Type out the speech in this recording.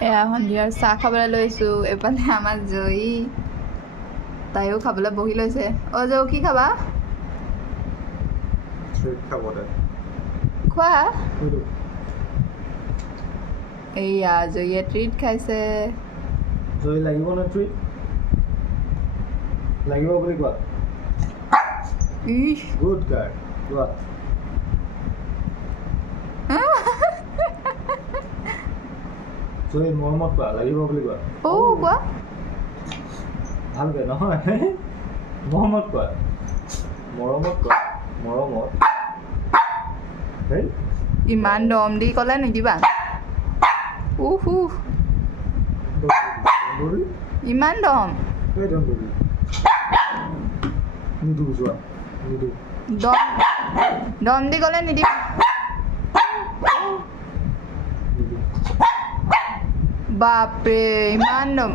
এয়া সন্ধিয়াৰ চাহ খাবলৈ লৈছোঁ এফালে আমাৰ জয়ী তাইও খাবলৈ বহি লৈছে অ' জয় কি খাবা খোৱা এইয়া জয়ীয়ে ট্ৰিট খাইছে জয়ী লাগিব নে ট্ৰিট লাগিব বুলি কোৱা গুড গাৰ্ল কোৱা জয়ী মৰমত কোৱা লাগিব বুলি কোৱা কোৱা ভালকৈ নহয় মৰমত কোৱা মৰমত ইমান দম দি ক'লে নিদিবা ইমান দম দম দি ক'লে নিদিবা বাপৰে ইমান দম